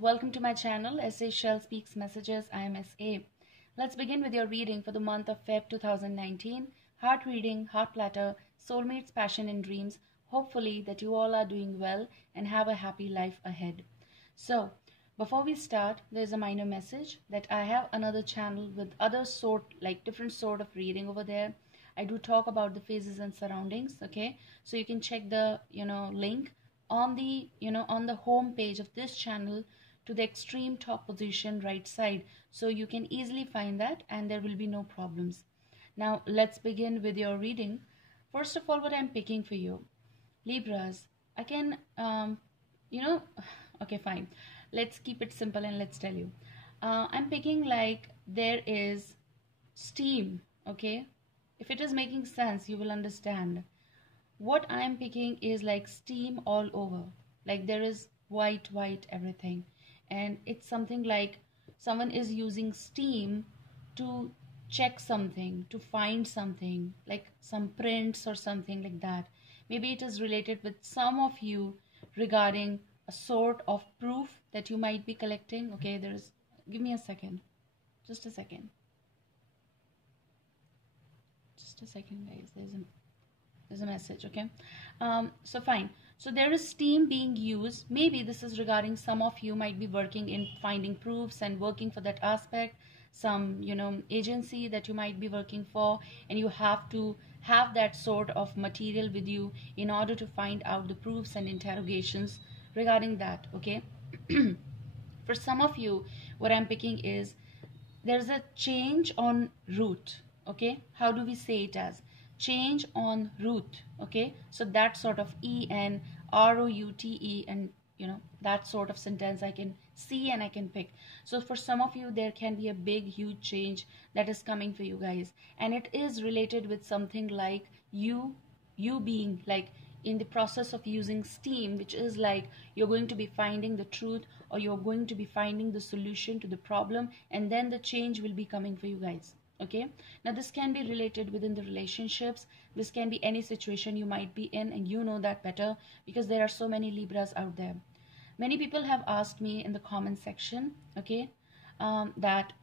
welcome to my channel, Shell Speaks Messages. I am SA. Let's begin with your reading for the month of Feb 2019. Heart reading, heart platter, soulmates, passion and dreams. Hopefully that you all are doing well and have a happy life ahead. So, before we start, there's a minor message that I have another channel with other different sort of reading over there. I do talk about the phases and surroundings, okay? So you can check the, link on the on the home page of this channel to the extreme top position right side, so you can easily find that and there will be no problems. Now let's begin with your reading. First of all, what I'm picking for you, Libras, I can okay, fine, let's keep it simple and let's tell you. I'm picking like there is steam, okay? If it is making sense, you will understand. What I am picking is like steam all over, like there is white everything, and it's something like someone is using steam to check something, to find something, like some prints or something like that. Maybe it is related with some of you regarding a sort of proof that you might be collecting. Okay, there's, give me a second, just a second, guys, there's a message, okay? So fine, so there is steam being used. Maybe this is regarding some of you might be working in finding proofs and working for that aspect, some agency that you might be working for, and you have to have that sort of material with you in order to find out the proofs and interrogations regarding that, okay? For some of you, what I'm picking is there's a change on route, okay? How do we say it as change on route? Okay, so that sort of ENROUTE, and that sort of sentence I can see and I can pick. So for some of you, there can be a big huge change that is coming for you guys, and it is related with something like you being like in the process of using steam, which is like you're going to be finding the truth, or you're going to be finding the solution to the problem, and then the change will be coming for you guys. Okay, now this can be related within the relationships. This can be any situation you might be in, and you know that better because there are so many Libras out there. Many people have asked me in the comment section, okay, that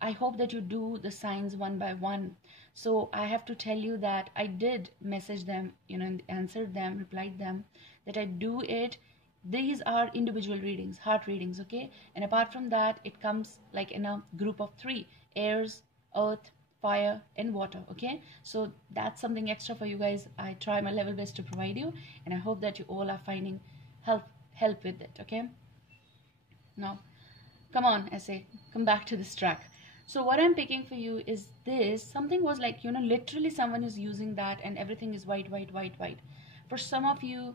I hope that you do the signs one by one. So I have to tell you that I did message them, and answered them, replied them that I do it. These are individual readings, heart readings, okay? And apart from that, it comes like in a group of 3: airs, earth, fire and water, okay? So that's something extra for you guys. I try my level best to provide you, and I hope that you all are finding help with it, okay? Now come on, SA, come back to this track. So what I'm picking for you is this. Something was like, literally someone is using that and everything is white. For some of you,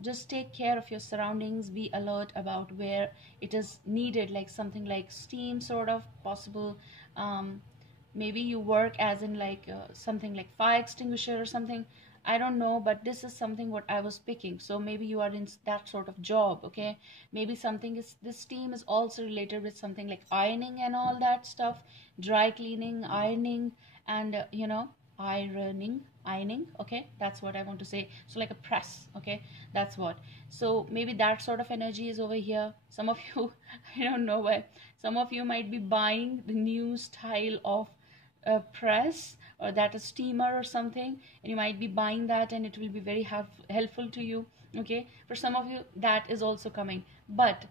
just take care of your surroundings, be alert about where it is needed, like something like steam sort of possible. Maybe you work as in like something like fire extinguisher or something, I don't know, but this is something what I was picking. So maybe you are in that sort of job, okay? Maybe something is, this steam is also related with something like ironing and all that stuff, dry cleaning, ironing, and ironing, okay? That's what I want to say. So like a press, okay? That's what. So maybe that sort of energy is over here. Some of you, I don't know why, some of you might be buying the new style of press, or that a steamer or something, and you might be buying that and it will be very helpful to you, okay? For some of you, that is also coming, but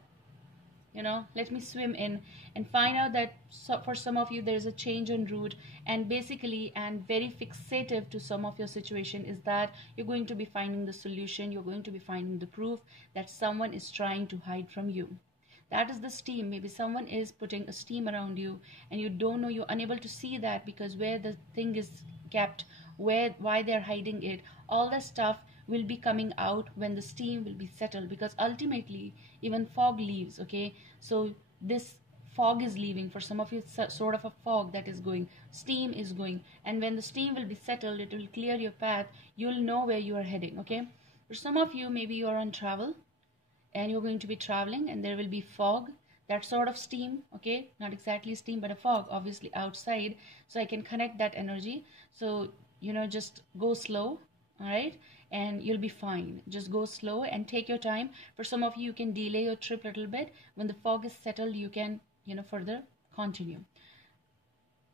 let me swim in and find out that for some of you there is a change on route, and basically, and very fixative to some of your situation, is that you're going to be finding the solution, you're going to be finding the proof that someone is trying to hide from you. That is the steam. Maybe someone is putting a steam around you and you don't know, you're unable to see that because where the thing is kept, why they're hiding it, all that stuff will be coming out when the steam will be settled, because ultimately even fog leaves, okay? So this fog is leaving. For some of you, it's sort of a fog that is going, steam is going, and when the steam will be settled, it will clear your path, you'll know where you are heading, okay? For some of you, maybe you are on travel and you're going to be traveling and there will be fog, that sort of steam, okay? Not exactly steam, but a fog, obviously outside. So I can connect that energy. So just go slow, all right? and you'll be fine. Just go slow and take your time. For some of you, you can delay your trip a little bit. When the fog is settled, you can, further continue.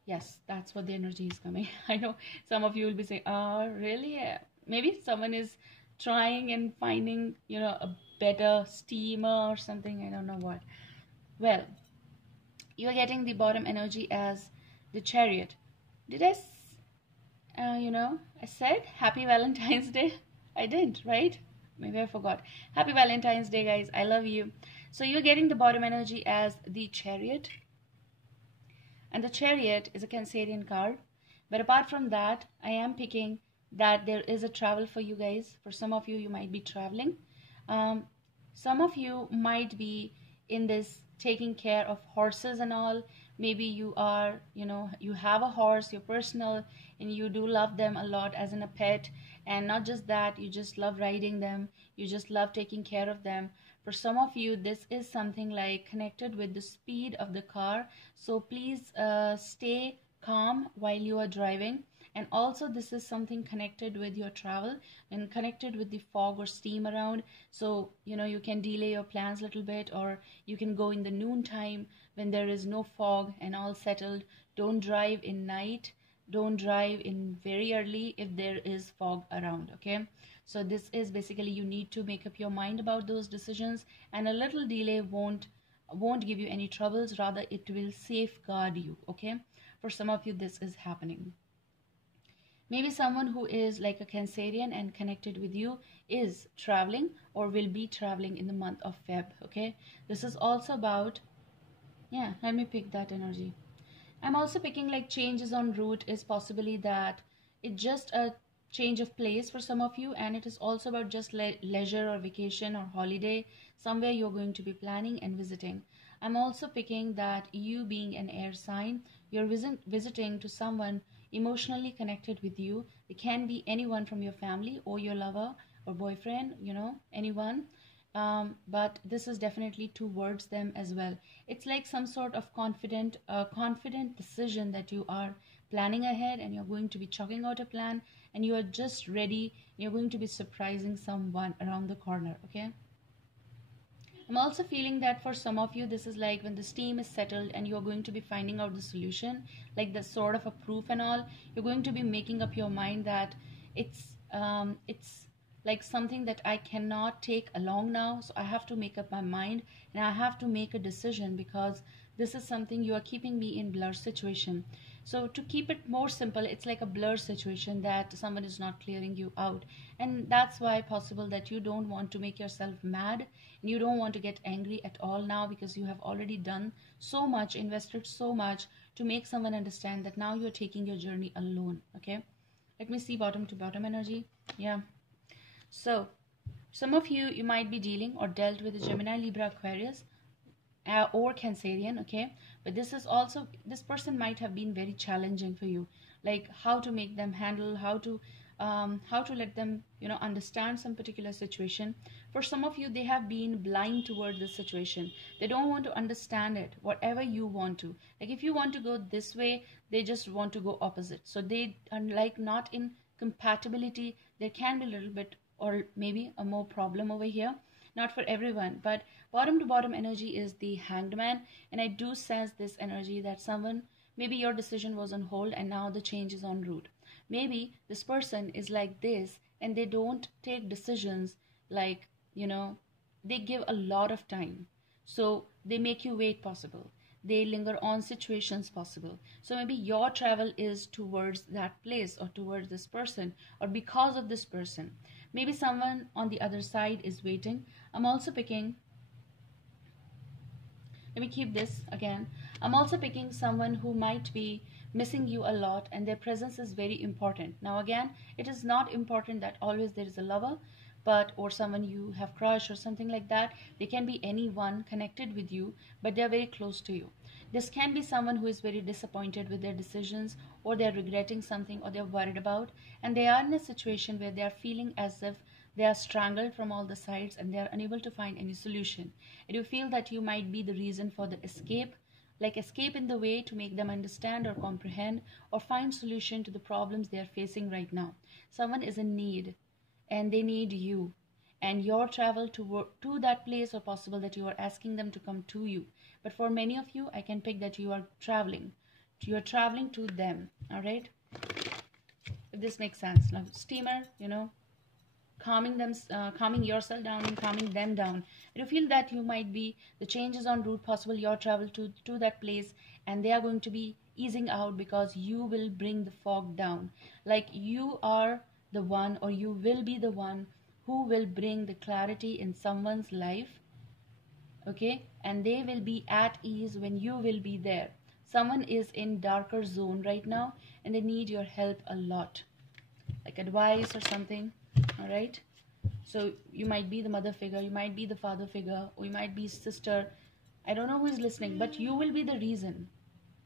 Yes, that's what the energy is coming. I know some of you will be saying, oh, really? Maybe someone is trying and finding, a better steamer or something. I don't know what. Well, you're getting the bottom energy as the Chariot. Did I, I said Happy Valentine's Day? I didn't, right? Maybe I forgot. Happy Valentine's Day, guys. I love you. So you're getting the bottom energy as the Chariot. And the Chariot is a Cancerian card. But apart from that, I am picking that there is a travel for you guys. For some of you, you might be traveling. Some of you might be in this taking care of horses and all. Maybe you are, you have a horse, you're personal, and you do love them a lot as in a pet. And not just that, you just love riding them. You just love taking care of them. For some of you, this is something like connected with the speed of the car. So please stay calm while you are driving. And also this is something connected with your travel and connected with the fog or steam around. So, you can delay your plans a little bit, or you can go in the noon time when there is no fog and all settled. Don't drive in night. Don't drive in very early if there is fog around, okay? So this is basically, you need to make up your mind about those decisions, and a little delay won't give you any troubles. Rather, it will safeguard you, okay? For some of you, this is happening. Maybe someone who is like a Cancerian and connected with you is traveling or will be traveling in the month of Feb, okay? This is also about, yeah, let me pick that energy. I'm also picking like changes on route is possibly that it's just a change of place for some of you, and it is also about just leisure or vacation or holiday, somewhere you're going to be planning and visiting. I'm also picking that you being an air sign, you're visiting to someone emotionally connected with you. It can be anyone from your family or your lover or boyfriend, anyone. But this is definitely towards them as well. It's like some sort of confident decision that you are planning ahead, and you're going to be chalking out a plan, and you are just ready. You're going to be surprising someone around the corner, okay? I'm also feeling that for some of you, this is like when the steam is settled and you're going to be finding out the solution, like the sort of a proof and all. You're going to be making up your mind that it's like something that I cannot take along now. So I have to make up my mind and I have to make a decision, because this is something you are keeping me in blur situation. So to keep it more simple, it's like a blur situation that someone is not clearing you out. And that's why possible that you don't want to make yourself mad and you don't want to get angry at all now, because you have already done so much, invested so much to make someone understand that now you're taking your journey alone, okay? Let me see bottom to bottom energy. Yeah. So some of you might be dealing or dealt with a Gemini, Libra, Aquarius, or Cancerian, okay? But this is also, this person might have been very challenging for you, like how to make them handle, how to let them understand some particular situation. For some of you, they have been blind toward this situation. They don't want to understand it, whatever you want to. Like if you want to go this way, they just want to go opposite. So they are like not in compatibility. There can be a little bit or maybe a more problem over here. Not for everyone, but bottom to bottom energy is the Hanged Man, and I do sense this energy that someone, maybe your decision was on hold and now the change is en route. Maybe this person is like this and they don't take decisions like, they give a lot of time. So they make you wait possible. They linger on situations possible. So maybe your travel is towards that place or towards this person or because of this person. Maybe someone on the other side is waiting. I'm also picking, let me keep this again. I'm also picking someone who might be missing you a lot and their presence is very important. Now again, it is not important that always there is a lover, but or someone you have crush or something like that. They can be anyone connected with you, but they're very close to you. This can be someone who is very disappointed with their decisions, or they're regretting something, or they're worried about, and they are in a situation where they are feeling as if they are strangled from all the sides and they are unable to find any solution. And you feel that you might be the reason for the escape, like escape in the way to make them understand or comprehend or find solution to the problems they are facing right now. Someone is in need. and they need you and your travel to that place, or possible that you are asking them to come to you. But for many of you, I can pick that you are traveling to them. All right, if this makes sense. Now steamer, calming them, calming yourself down and calming them down. You feel that you might be the changes on route, possible your travel to that place, and they are going to be easing out because you will bring the fog down. Like you are the one, or you will be the one who will bring the clarity in someone's life. Okay, and they will be at ease when you will be there. Someone is in darker zone right now and they need your help a lot, like advice or something. All right, so you might be the mother figure, you might be the father figure, or you might be sister. I don't know who is listening, but you will be the reason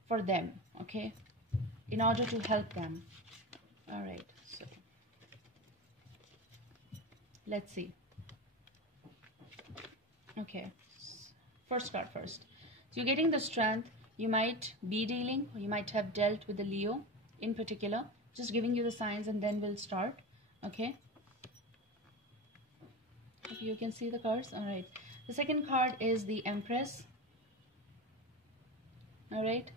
for them, okay, in order to help them. All right, so let's see. Okay, first card first. So you're getting the strength. You might be dealing, or you might have dealt with the Leo in particular. Just giving you the signs and then we'll start. Okay, if you can see the cards. All right, the second card is the Empress. All right,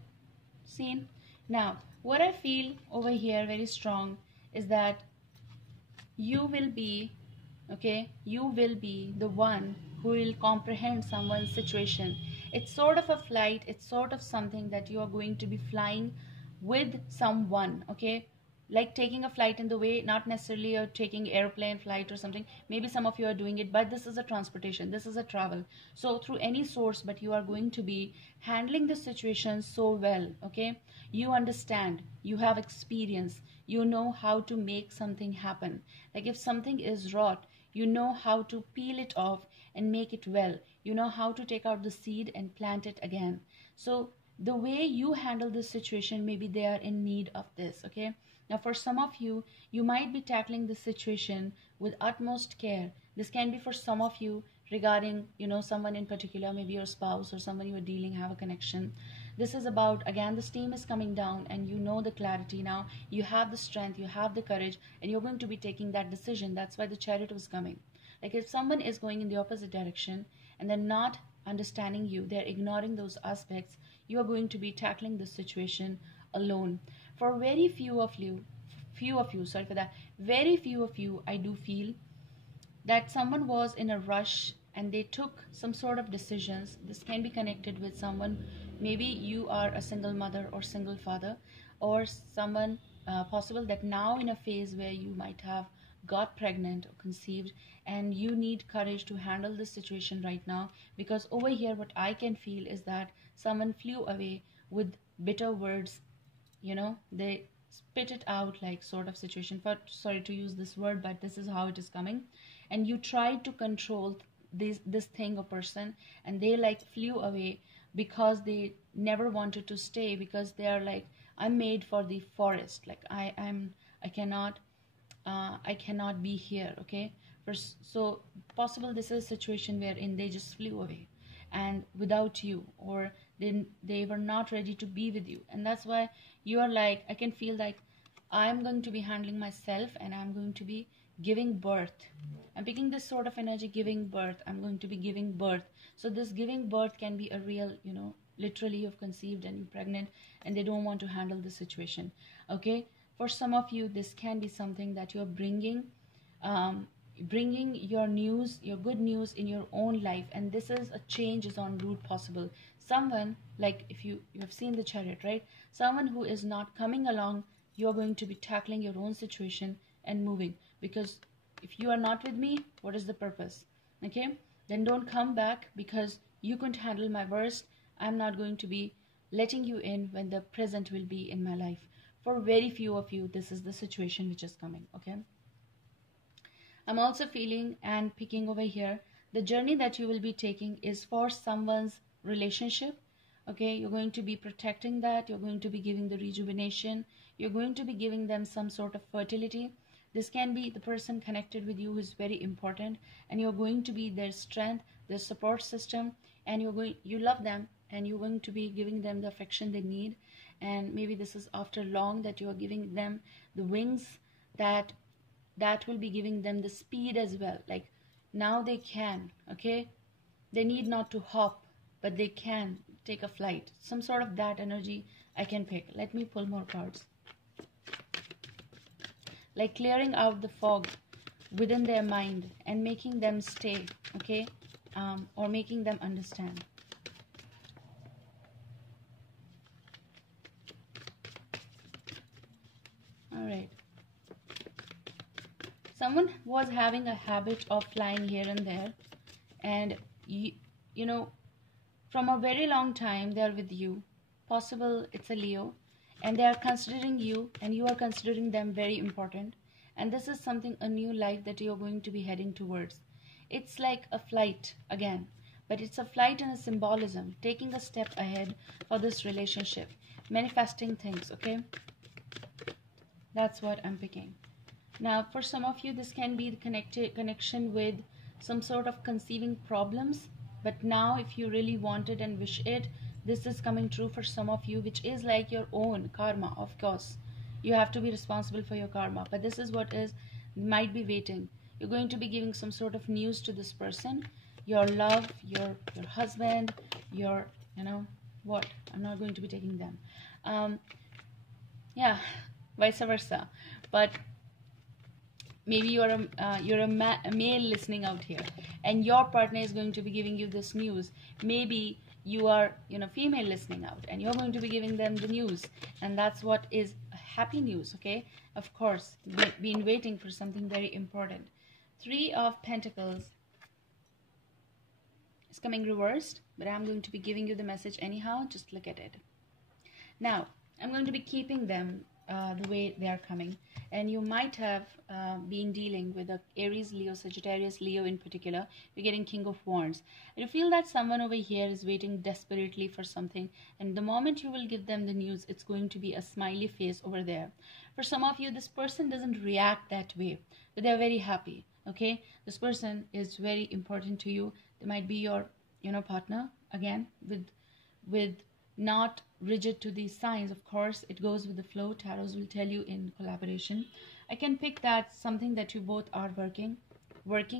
seen. Now what I feel over here very strong is that you will be, okay, you will be the one who will comprehend someone's situation. It's sort of a flight, it's sort of something that you are going to be flying with someone, okay, like taking a flight in the way, not necessarily you're taking airplane flight or something. Maybe some of you are doing it, but this is a transportation, this is a travel, so through any source, but you are going to be handling the situation so well. Okay, you understand, you have experience, you know how to make something happen. Like if something is rot, you know how to peel it off and make it well. You know how to take out the seed and plant it again. So the way you handle this situation, maybe they are in need of this. Okay, now for some of you, you might be tackling this situation with utmost care. This can be for some of you regarding, someone in particular, maybe your spouse or someone you are dealing, have a connection. This is about, again, the steam is coming down and you know the clarity now. You have the strength, you have the courage, and you're going to be taking that decision. That's why the Chariot was coming. Like if someone is going in the opposite direction and they're not understanding you, they're ignoring those aspects, you are going to be tackling the situation alone. For very few of you, very few of you, I do feel that someone was in a rush and they took some sort of decisions. This can be connected with someone, maybe you are a single mother or single father, or someone possible that now in a phase where you might have got pregnant or conceived, and you need courage to handle this situation right now. Because over here what I can feel is that someone flew away with bitter words, they spit it out, like sort of situation, but sorry to use this word, but this is how it is coming. And you tried to control this thing or person, and they like flew away because they never wanted to stay, because they are like, I'm made for the forest, like I cannot be here. Okay, so possible this is a situation wherein they just flew away and without you, or they were not ready to be with you. And that's why you are like, I can feel like I'm going to be handling myself and I'm going to be giving birth. I'm picking this sort of energy, giving birth. I'm going to be giving birth. So this giving birth can be a real, literally you've conceived and you're pregnant and they don't want to handle the situation. Okay, for some of you, this can be something that you're bringing your news, your good news in your own life, and this is a change is on route possible. Someone, like if you have seen the Chariot, right? Someone who is not coming along, you're going to be tackling your own situation and moving, because if you are not with me, what is the purpose? Okay, then don't come back, because you couldn't handle my worst. I'm not going to be letting you in when the present will be in my life. For very few of you, this is the situation which is coming. Okay, I'm also feeling and picking over here, the journey that you will be taking is for someone's relationship. Okay, you're going to be protecting that, you're going to be giving the rejuvenation, you're going to be giving them some sort of fertility. This can be the person connected with you who is very important, and you're going to be their strength, their support system, and you love them, and you're going to be giving them the affection they need. And maybe this is after long that you are giving them the wings that that will be giving them the speed as well. Like now they can, okay, they need not to hop, but they can take a flight. Some sort of that energy I can pick. Let me pull more cards. Like clearing out the fog within their mind and making them stay, okay, or making them understand. All right. Someone was having a habit of flying here and there, and you know, from a very long time they are with you. Possible it's a Leo, and they are considering you and you are considering them very important. And this is something, a new life that you're going to be heading towards. It's like a flight again, but it's a flight and a symbolism, taking a step ahead for this relationship, manifesting things, okay? That's what I'm picking. Now, for some of you, this can be the connection with some sort of conceiving problems. But now, if you really want it and wish it, this is coming true for some of you, which is like your own karma, of course. You have to be responsible for your karma. But this is what is, might be waiting. You're going to be giving some sort of news to this person. Your love, your husband, your, you know, what? I'm not going to be taking them. Yeah, vice versa. But maybe you're a male listening out here, and your partner is going to be giving you this news. Maybe you are, you know, female listening out, and you're going to be giving them the news, and that's what is happy news, okay? Of course, been waiting for something very important. 3 of Pentacles is coming reversed, but I'm going to be giving you the message anyhow. Just look at it. Now, I'm going to be keeping them the way they are coming, and you might have been dealing with a Aries, Leo, Sagittarius, Leo in particular. You're getting King of Wands, and you feel that someone over here is waiting desperately for something, and the moment you will give them the news, it's going to be a smiley face over there. For some of you, this person doesn't react that way, but they're very happy, okay? This person is very important to you. They might be your, you know, partner, again, with not rigid to these signs. Of course, it goes with the flow. Tarots will tell you in collaboration. I can pick that something that you both are working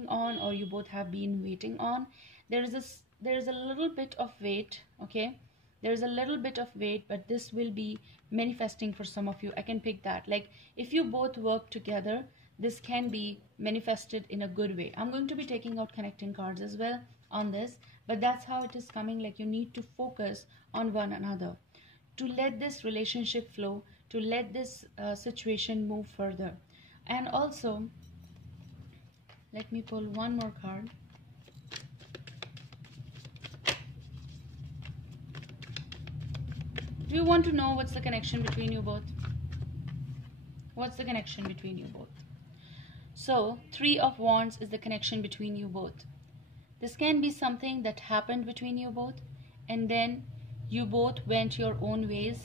on, or you both have been waiting on. There is a little bit of wait, okay? There is a little bit of wait, but this will be manifesting for some of you. I can pick that. Like, if you both work together, this can be manifested in a good way. I'm going to be taking out connecting cards as well on this, but that's how it is coming. Like, you need to focus on one another to let this relationship flow, to let this situation move further. And also, let me pull one more card. Do you want to know what's the connection between you both? What's the connection between you both? So, 3 of Wands is the connection between you both. This can be something that happened between you both, and then you both went your own ways,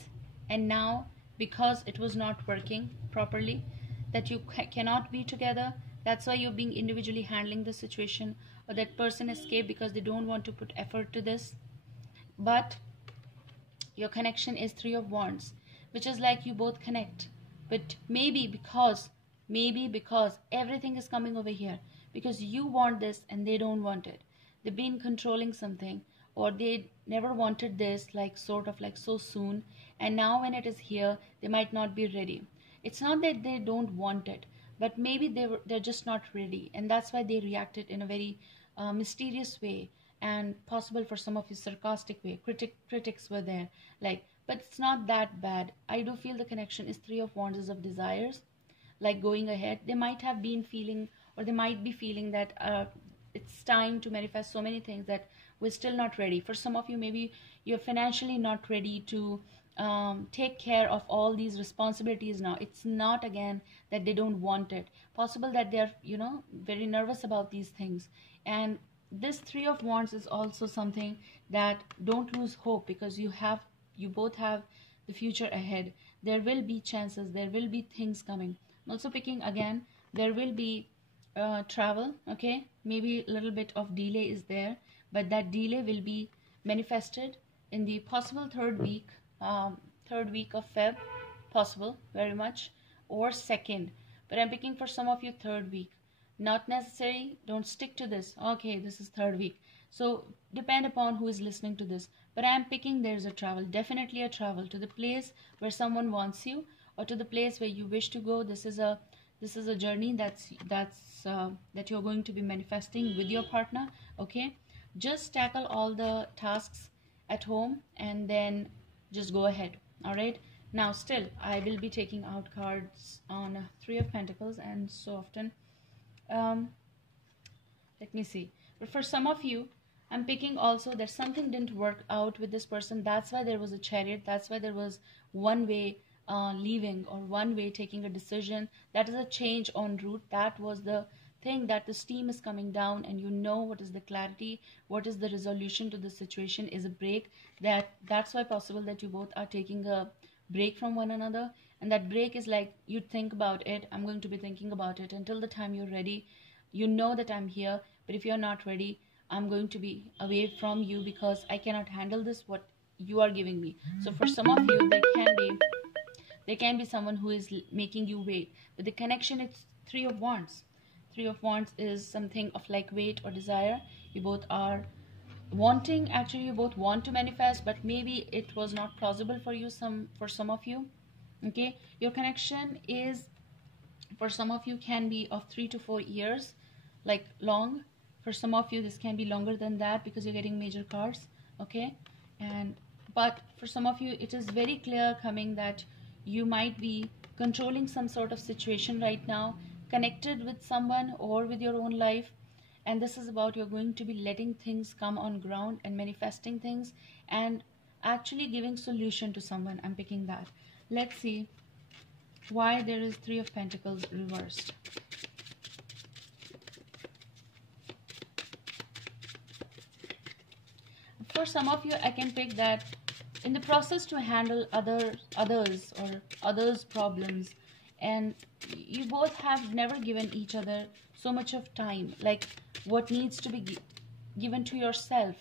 and now, because it was not working properly, that you cannot be together, that's why you're being individually handling the situation, or that person escaped because they don't want to put effort to this. But your connection is 3 of Wands, which is like you both connect. But maybe because everything is coming over here, because you want this and they don't want it. They've been controlling something, or they never wanted this, like sort of like so soon, and now when it is here, they might not be ready. It's not that they don't want it, but maybe they're just not ready, and that's why they reacted in a very mysterious way, and possible for some of you sarcastic way. Critics were there, like, but it's not that bad. I do feel the connection is 3 of Wands of desires, like going ahead. They might have been feeling, or they might be feeling that it's time to manifest so many things that we're still not ready. For some of you, maybe you're financially not ready to take care of all these responsibilities now. It's not, again, that they don't want it. Possible that they're, you know, very nervous about these things. And this 3 of Wands is also something that don't lose hope, because you both have the future ahead. There will be chances, there will be things coming. I'm also picking, again, there will be travel, okay? Maybe a little bit of delay is there, but that delay will be manifested in the possible third week of Feb, possible very much, or second. but I'm picking for some of you third week. Not necessary, don't stick to this. Okay, this is third week. So depend upon who is listening to this. But I'm picking there's a travel, definitely a travel to the place where someone wants you, or to the place where you wish to go. This is a journey that you're going to be manifesting with your partner. Okay, just tackle all the tasks at home and then just go ahead. All right, now still I will be taking out cards on Three of Pentacles, and so often let me see. But for some of you, I'm picking also that something didn't work out with this person. That's why there was a Chariot. That's why there was one way leaving, or one way taking a decision. That is a change on route. That was the thing, that the steam is coming down, and you know what is the clarity, what is the resolution to the situation is a break. That's why possible that you both are taking a break from one another. And that break is like, you think about it. I'm going to be thinking about it until the time you're ready. You know that I'm here, but if you're not ready, I'm going to be away from you because I cannot handle this, what you are giving me. So for some of you, there can be someone who is making you wait. But the connection is Three of Wands. Three of Wands is something of like wait or desire. You both are wanting, actually you both want to manifest, but maybe it was not plausible for you, for some of you. Okay, your connection is, for some of you, can be of 3 to 4 years, like long. For some of you this can be longer than that because you're getting major cards. Okay, but for some of you it is very clear coming that you might be controlling some sort of situation right now, connected with someone or with your own life. And this is about, you're going to be letting things come on ground and manifesting things and actually giving solution to someone. I'm picking that. Let's see why there is Three of Pentacles reversed. For some of you, I can pick that in the process to handle others' problems, and you both have never given each other so much of time, like what needs to be given to yourself.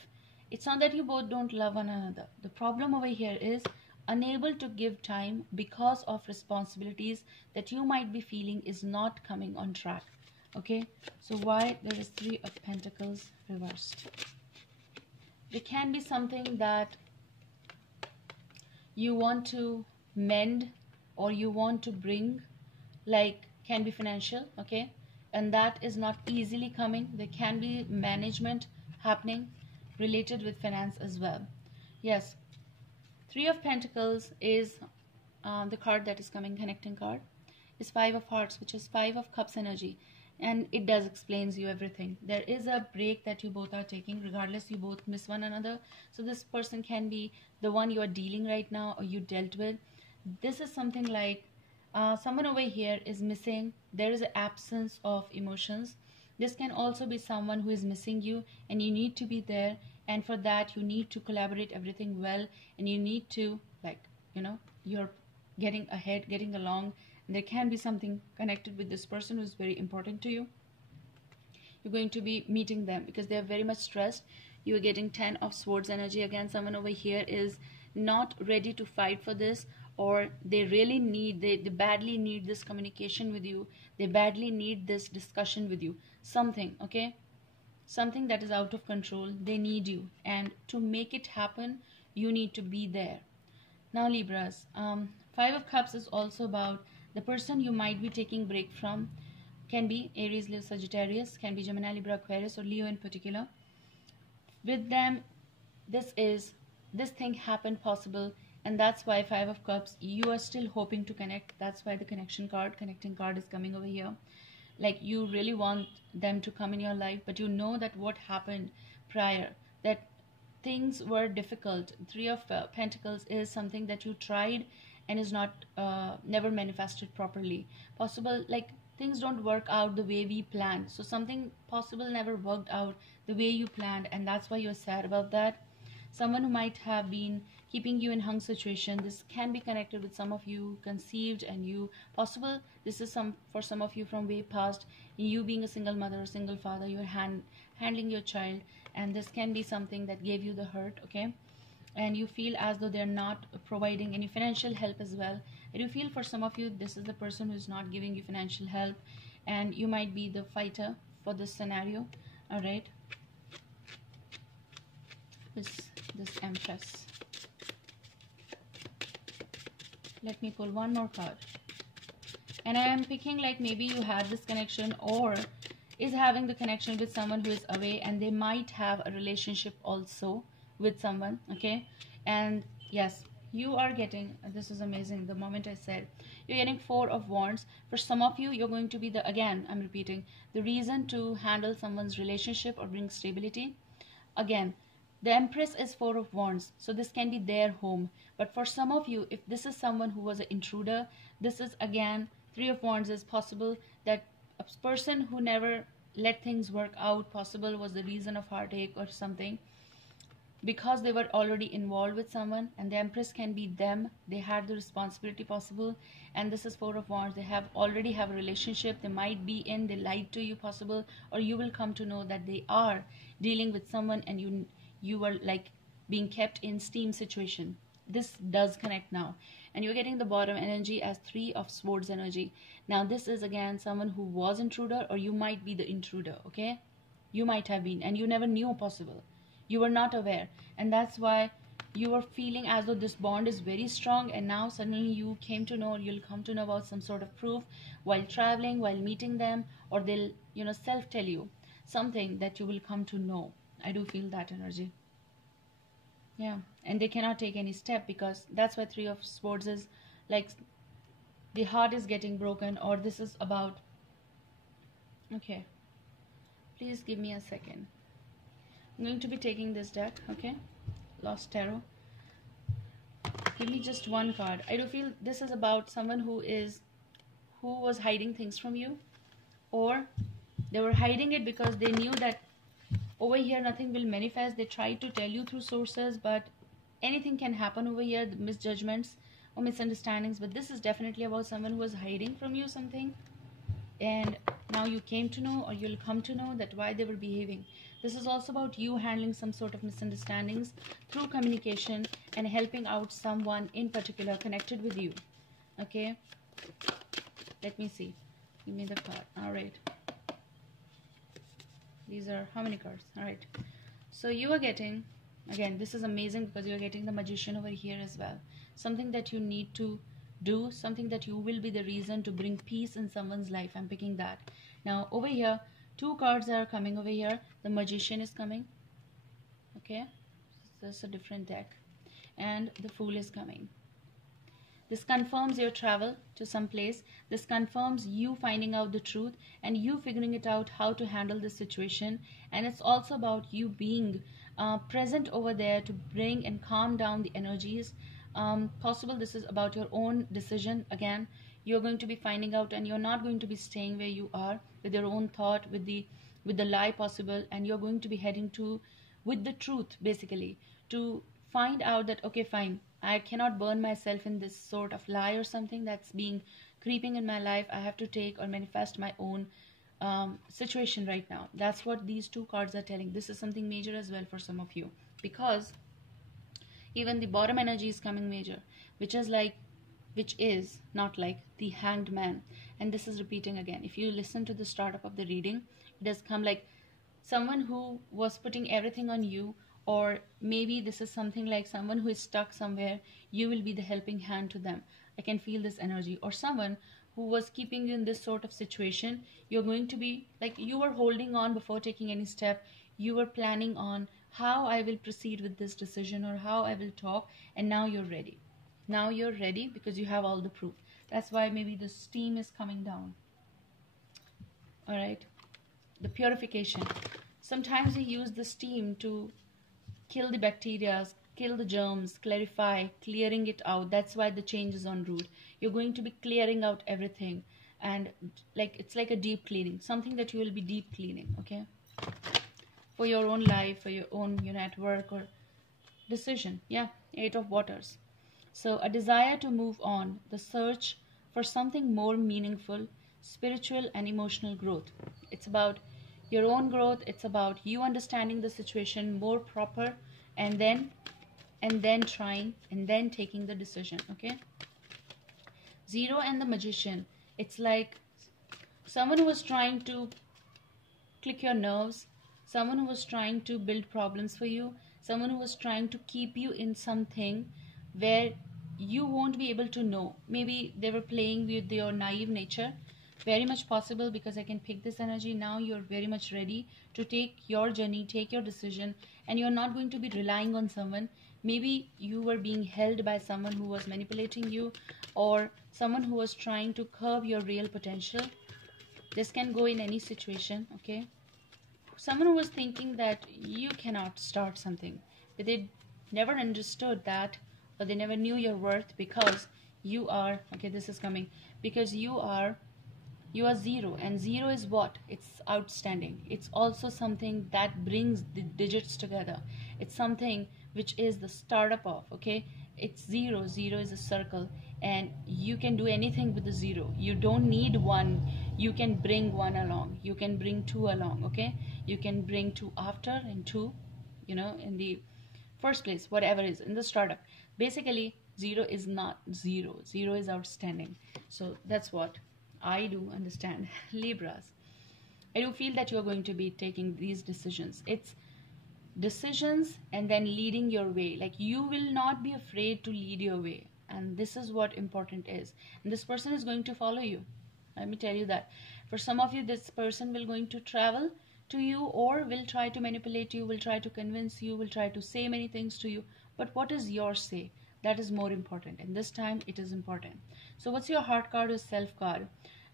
It's not that you both don't love one another. The problem over here is unable to give time because of responsibilities that you might be feeling is not coming on track. Okay, so why there is Three of Pentacles reversed? There can be something that you want to mend or you want to bring, like can be financial. Okay, and that is not easily coming. There can be management happening related with finance as well. Yes, Three of Pentacles is the card that is coming, connecting card is Five of Hearts, which is Five of Cups energy, and it does explains you everything. There is a break that you both are taking, regardless you both miss one another. So this person can be the one you are dealing right now or you dealt with. This is something like someone over here is missing. There is an absence of emotions. This can also be someone who is missing you and you need to be there, and for that you need to collaborate everything well, and you need to, like, you know, you're getting ahead, getting along. And there can be something connected with this person who is very important to you. You're going to be meeting them because they're very much stressed. You are getting 10 of Swords energy. Again, someone over here is not ready to fight for this, or they really need, they badly need this communication with you. They badly need this discussion with you. Something, okay? Something that is out of control. They need you, and to make it happen, you need to be there. Now Libras, Five of Cups is also about the person you might be taking break from. Can be Aries, Leo, Sagittarius, can be Gemini, Libra, Aquarius, or Leo in particular. With them, this thing happened possible, and that's why Five of Cups, you are still hoping to connect. That's why the connection card, connecting card is coming over here. Like you really want them to come in your life, but you know that what happened prior, that things were difficult. Three of Pentacles is something that you tried and is not never manifested properly. Possible, like things don't work out the way we planned. So something possible never worked out the way you planned, and that's why you're sad about that. Someone who might have been keeping you in hung situation. This can be connected with some of you conceived, and you possible this is for some of you from way past, you being a single mother or single father, you're handling your child, and this can be something that gave you the hurt. Okay, and you feel as though they're not providing any financial help as well. And you feel for some of you this is the person who's not giving you financial help, and you might be the fighter for this scenario. All right, this Empress. Let me pull one more card. And I am picking like maybe you have this connection or is having the connection with someone who is away, and they might have a relationship also with someone. Okay, and yes, you are getting, this is amazing, the moment I said you're getting Four of Wands. For some of you, you're going to be the, again I'm repeating, the reason to handle someone's relationship or bring stability. Again, the Empress is Four of Wands, so this can be their home. But for some of you, if this is someone who was an intruder, this is again Three of Wands. Is possible that a person who never let things work out, possible was the reason of heartache or something, because they were already involved with someone. And the Empress can be them, they had the responsibility possible. And this is Four of Wands, they have already have a relationship, they might be in, they lied to you possible, or you will come to know that they are dealing with someone and you were like being kept in steam situation. This does connect now, and you're getting the bottom energy as Three of Swords energy. Now this is again someone who was intruder, or you might be the intruder. Okay, you might have been and you never knew possible, you were not aware, and that's why you were feeling as though this bond is very strong, and now suddenly you came to know, or you'll come to know about some sort of proof while traveling, while meeting them, or they'll self tell you something that you will come to know. I do feel that energy. Yeah, and they cannot take any step, because that's why Three of Swords is like the heart is getting broken, or this is about, okay, please give me a second. I'm going to be taking this deck. Okay, Lost Tarot. Give me just one card. I do feel this is about someone who was hiding things from you, or they were hiding it because they knew that over here nothing will manifest. They tried to tell you through sources, but anything can happen over here, the misjudgments or misunderstandings. But this is definitely about someone who was hiding from you something, and now you came to know, or you'll come to know that why they were behaving. This is also about you handling some sort of misunderstandings through communication and helping out someone in particular connected with you. Okay, let me see, give me the card. All right, these are how many cards? All right, so you are getting, again, this is amazing because you're getting the Magician over here as well. Something that you need to do, something that you will be the reason to bring peace in someone's life. I'm picking that. Now over here, two cards are coming over here. The Magician is coming. Okay, so this is a different deck, and the Fool is coming. This confirms your travel to some place. This confirms you finding out the truth and you figuring it out how to handle this situation. And it's also about you being present over there to bring and calm down the energies. Possible this is about your own decision. Again, you're going to be finding out, and you're not going to be staying where you are with your own thought, with the lie possible, and you're going to be heading to with the truth, basically, to find out that okay, fine, I cannot burn myself in this sort of lie or something that's being creeping in my life. I have to take or manifest my own situation right now. That's what these two cards are telling. This is something major as well for some of you, because even the bottom energy is coming major, which is not like the Hanged Man. And this is repeating again. If you listen to the startup of the reading, it has come like someone who was putting everything on you, or maybe this is something like someone who is stuck somewhere. You will be the helping hand to them. I can feel this energy. Or someone who was keeping you in this sort of situation, you're going to be like, you were holding on before taking any step. You were planning on how I will proceed with this decision, or how I will talk, and now you're ready. Now you're ready because you have all the proof. That's why maybe the steam is coming down. All right, the purification. Sometimes we use the steam to kill the bacteria, kill the germs, clarify, clearing it out. That's why the change is en route. You're going to be clearing out everything, and like it's like a deep cleaning, something that you will be deep cleaning. Okay, for your own life, for your own at work or decision. Yeah, Eight of Waters. So a desire to move on, the search for something more meaningful, spiritual and emotional growth. It's about your own growth. It's about you understanding the situation more proper, and then and then trying and then taking the decision. Okay, 0 and the Magician, it's like someone who was trying to click your nerves, someone who was trying to build problems for you, someone who was trying to keep you in something where you won't be able to know. Maybe they were playing with your naive nature. Very much possible, because I can pick this energy. Now you're very much ready to take your journey, take your decision, and you're not going to be relying on someone. Maybe you were being held by someone who was manipulating you, or someone who was trying to curb your real potential. This can go in any situation. Okay, someone who was thinking that you cannot start something, but they never understood that, or they never knew your worth, because you are, okay, this is coming, because you are 0, and 0 is what? It's outstanding. It's also something that brings the digits together. It's something which is the startup of, okay, it's 0. 0 is a circle, and you can do anything with the 0. You don't need 1. You can bring 1 along, you can bring 2 along. Okay, you can bring 2 after, and 2, you know, in the first place, whatever is in the startup. Basically 0 is not 0. 0 is outstanding. So that's what I do understand. Libras, I do feel that you are going to be taking these decisions. It's decisions and then leading your way. Like, you will not be afraid to lead your way, and this is what important is. And this person is going to follow you. Let me tell you that. For some of you, this person will going to travel to you, or will try to manipulate you, will try to convince you, will try to say many things to you. But what is your say? That is more important, and this time it is important. So what's your heart card or self card?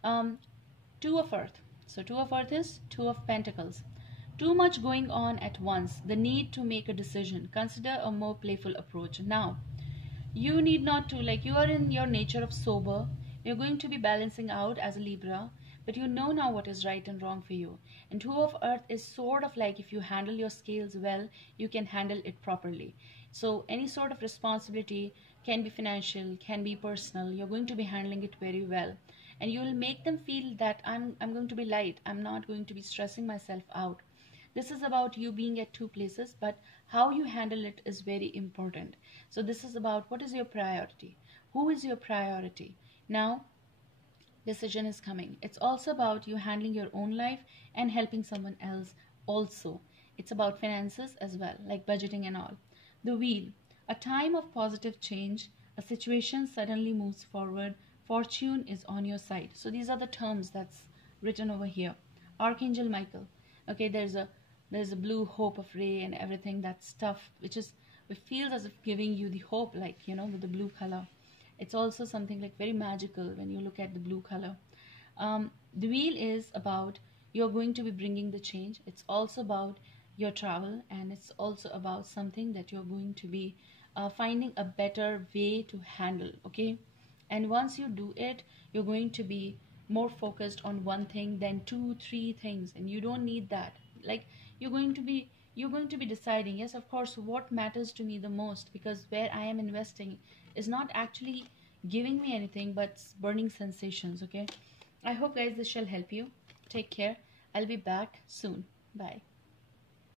2 of Earth. So 2 of Earth is 2 of Pentacles. Too much going on at once. The need to make a decision. Consider a more playful approach. Now, you need not to, like, you are in your nature of sober. You're going to be balancing out as a Libra, but you know now what is right and wrong for you. And 2 of Earth is sort of like, if you handle your scales well, you can handle it properly. So any sort of responsibility, can be financial, can be personal, you're going to be handling it very well. And you will make them feel that I'm going to be light. I'm not going to be stressing myself out. This is about you being at 2 places, but how you handle it is very important. So this is about, what is your priority? Who is your priority? Now, decision is coming. It's also about you handling your own life and helping someone else also. It's about finances as well, like budgeting and all. The Wheel, a time of positive change. A situation suddenly moves forward. Fortune is on your side. So these are the terms that's written over here. Archangel Michael. Okay, there's a blue hope of ray and everything, that stuff which is, it feels as if giving you the hope, like, you know, with the blue color. It's also something like very magical when you look at the blue color. The Wheel is about, you're going to be bringing the change. It's also about your travel, and it's also about something that you're going to be finding a better way to handle. Okay, and once you do it, you're going to be more focused on one thing than 2, 3 things, and you don't need that. Like, you're going to be deciding, yes, of course, what matters to me the most, because where I am investing is not actually giving me anything but burning sensations. Okay, I hope guys this shall help you. Take care. I'll be back soon. Bye.